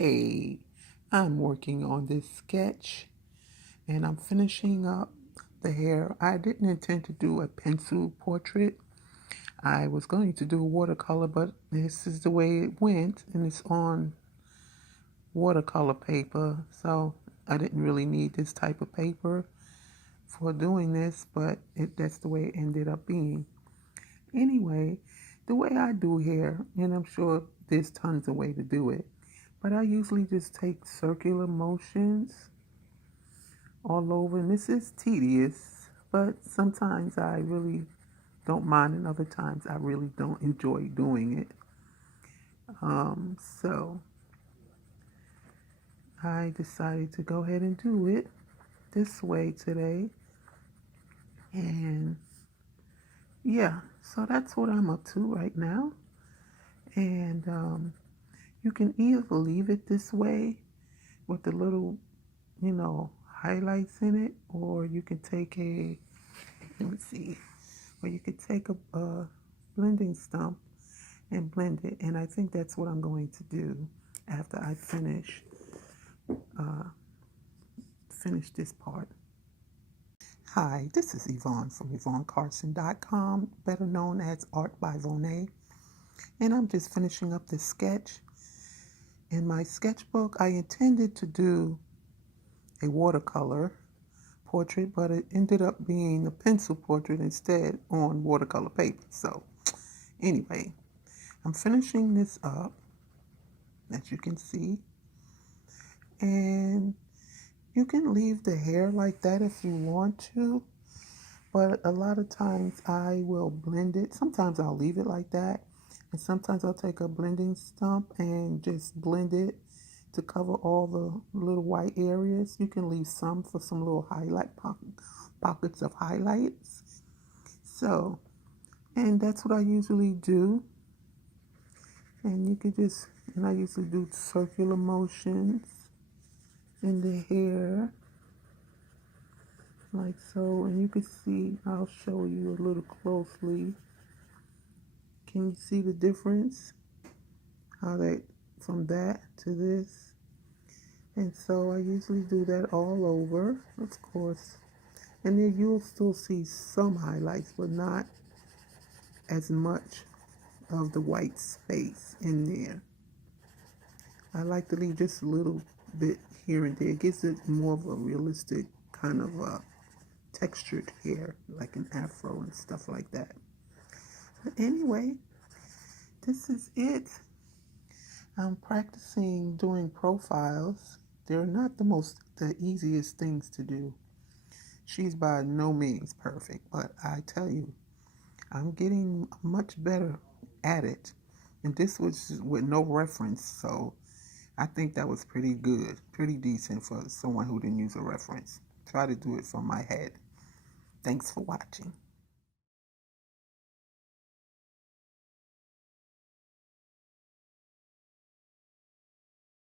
Hey, I'm working on this sketch and I'm finishing up the hair. I didn't intend to do a pencil portrait. I was going to do watercolor, but this is the way it went, and it's on watercolor paper. So I didn't really need this type of paper for doing this, but that's the way it ended up being. Anyway, the way I do hair, and I'm sure there's tons of ways to do it, but I usually just take circular motions all over, and this is tedious, but sometimes I really don't mind, and other times I really don't enjoy doing it. So I decided to go ahead and do it this way today, and yeah, so that's what I'm up to right now. And you can either leave it this way with the little, highlights in it, or you can take let me see, or you could take a blending stump and blend it. And I think that's what I'm going to do after I finish this part. Hi, this is Yvonne from YvonneCarson.com, better known as Art by Vonet. And I'm just finishing up this sketch. In my sketchbook, I intended to do a watercolor portrait, but it ended up being a pencil portrait instead on watercolor paper. So anyway, I'm finishing this up, as you can see, and you can leave the hair like that if you want to, but a lot of times I will blend it. Sometimes I'll leave it like that, and sometimes I'll take a blending stump and just blend it to cover all the little white areas. You can leave some for some little highlight pockets of highlights. So, and that's what I usually do. And you could and I usually do circular motions in the hair, like so. And you can see, I'll show you a little closely. Can you see the difference? How that, from that to this. And so I usually do that all over, of course. And then you'll still see some highlights, but not as much of the white space in there. I like to leave just a little bit here and there. It gives it more of a realistic kind of textured hair, like an afro and stuff like that. But anyway, this is it. I'm practicing doing profiles. They're not the easiest things to do. She's by no means perfect, but I tell you, I'm getting much better at it. And this was with no reference, so I think that was pretty good, pretty decent for someone who didn't use a reference. Try to do it from my head. Thanks for watching.